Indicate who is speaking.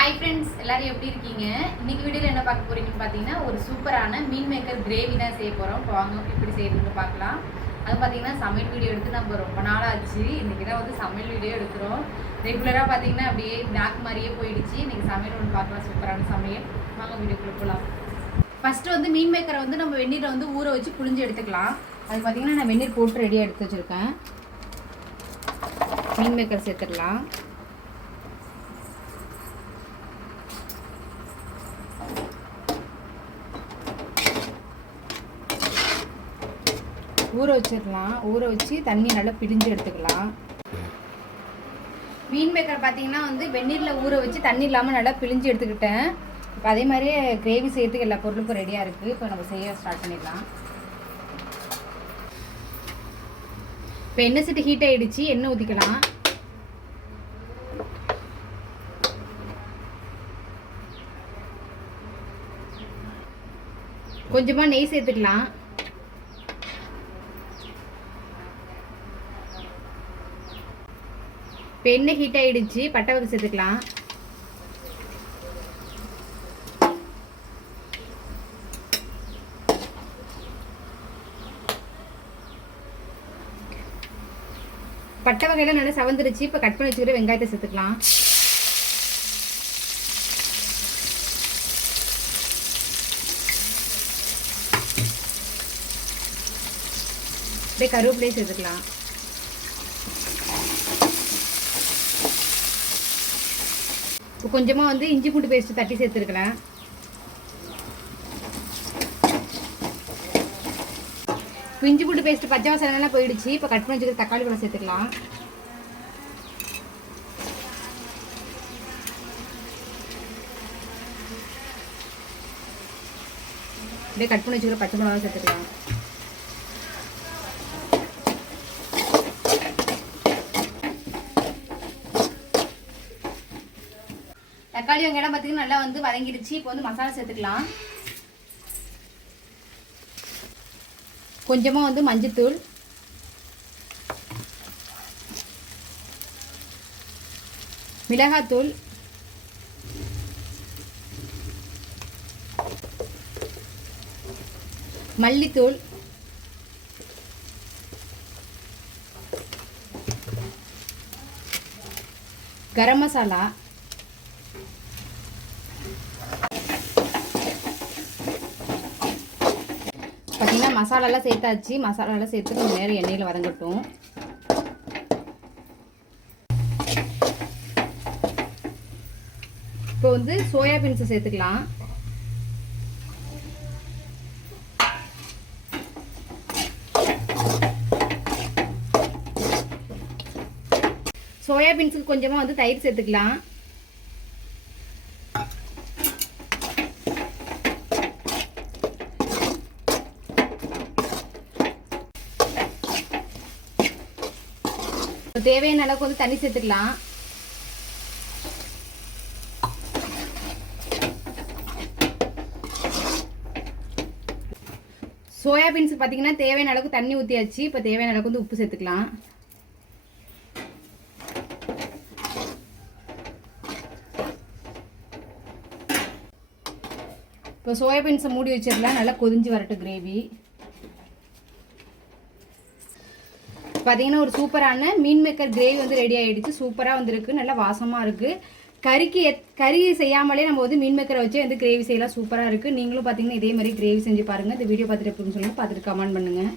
Speaker 1: Hi friends எல்லாரும் எப்படி இருக்கீங்க? இன்னைக்கு வீடியோவில் என்ன பார்க்க போறீங்கன்னு பார்த்தீங்கன்னா ஒரு சூப்பரான மீன் மேக்கர் கிரேவி தான் செய்ய போகிறோம் வாங்க எப்படி செய்யறதுன்னு பார்க்கலாம். அது பார்த்தீங்கன்னா சமையல் வீடியோ எடுத்து நம்ம ரொம்ப நாள் ஆச்சு. இன்னைக்கு தான் வந்து சமையல் வீடியோ எடுக்கிறோம். ரெகுலராக பார்த்தீங்கன்னா அப்படியே பிளாக் மாதிரியே போயிடுச்சு. இன்னைக்கு சமையல் ஒன்று பார்க்கலாம். சூப்பரான சமையல். வாங்க வீடியோக்குள்ளே போகலாம் ஃபஸ்ட்டு வந்து மீன் மேக்கரை வந்து நம்ம வெந்நீரை வந்து ஊற வச்சு புளிஞ்சு எடுத்துக்கலாம். அது பார்த்தீங்கன்னா நான் வெந்நீர் போட்டு ரெடியாக எடுத்து வச்சுருக்கேன். மீன் மேக்கர் சேர்த்துடலாம். ஊற வச்சிடலாம் ஊற வச்சு தண்ணி நல்லா பிழிஞ்சு எடுத்துக்கலாம். மீன் மேக்கர் பார்த்தீங்கன்னா வந்து வெந்நீரில் ஊற வச்சு தண்ணி இல்லாமல் நல்லா பிழிஞ்சு எடுத்துக்கிட்டேன். இப்போ அதே மாதிரியே கிரேவி செய்யறதுக்கு எல்லா பொருளுக்கும் ரெடியாக இருக்குது இப்போ நம்ம செய்ய ஸ்டார்ட் பண்ணிடலாம். இப்போ எண்ணெய் சட்டி ஹீட் ஆகிடுச்சு எண்ணெய் ஊற்றிக்கலாம் கொஞ்சமாக நெய் சேர்த்துக்கலாம். இப்போ எண்ணெய் ஹீட் ஆகிடுச்சு பட்டை வகை சேர்த்துக்கலாம். பட்டை வகையெல்லாம் நல்லா சவந்துருச்சு இப்போ கட் பண்ணி வச்சுக்கிற வெங்காயத்தை சேர்த்துக்கலாம். அப்படியே கருவேப்பிலையும் சேர்த்துக்கலாம். இப்போ கொஞ்சமாக வந்து இஞ்சி பூண்டு பேஸ்ட்டு தட்டி சேர்த்துருக்கலாம் இப்போ இஞ்சி பூண்டு பேஸ்ட்டு பச்சை வாசனைலாம் போயிடுச்சு. இப்போ கட் பண்ணி வச்சுக்கிற தக்காளி பழம் சேர்த்துக்கலாம். அப்படியே கட் பண்ணி வச்சுக்கிற பச்சை மிளகா சேர்த்துக்கலாம். தக்காளி வெங்காயம் பார்த்தீங்கன்னா நல்லா வந்து வதங்கிடுச்சு. இப்போ வந்து மசாலா சேர்த்துக்கலாம். கொஞ்சமாக வந்து மஞ்சத்தூள். மிளகாத்தூள். மல்லித்தூள். கரம் மசாலா. பார்த்தீங்கன்னா மசாலாலாம் சேர்த்தாச்சு. மசாலாலாம் சேர்த்து கொஞ்சம் நேரம் எண்ணெயில் வதங்கட்டும். இப்போ வந்து சோயா பீன்ஸை சேர்த்துக்கலாம். சோயா பீன்ஸுக்கு கொஞ்சமாக வந்து தயிர் சேர்த்துக்கலாம். இப்போ தேவையான அளவுக்கு வந்து தண்ணி சேர்த்துக்கலாம். சோயாபீன்ஸ் பார்த்தீங்கன்னா தேவையான அளவுக்கு தண்ணி ஊற்றியாச்சு இப்போ தேவையான அளவுக்கு வந்து உப்பு சேர்த்துக்கலாம். இப்போ சோயாபீன்ஸை மூடி வச்சிடலாம். நல்லா கொதிஞ்சு வரட்டும் கிரேவி பார்த்தீங்கன்னா ஒரு சூப்பரான மீன் மேக்கர் கிரேவி வந்து ரெடி ஆகிடுச்சு சூப்பராக வந்துருக்கு. நல்லா வாசமாக இருக்குது கறிக்கு எத் கறி செய்யாமலே நம்ம வந்து மீன் மேக்கரை வச்சு வந்து கிரேவி செய்யலாம். சூப்பராக இருக்குது நீங்களும் பார்த்தீங்கன்னா இதே மாதிரி கிரேவி செஞ்சு பாருங்கள் இந்த வீடியோ பார்த்துட்டு எப்படின்னு சொல்லுங்கள் பார்த்துட்டு கமெண்ட் பண்ணுங்கள்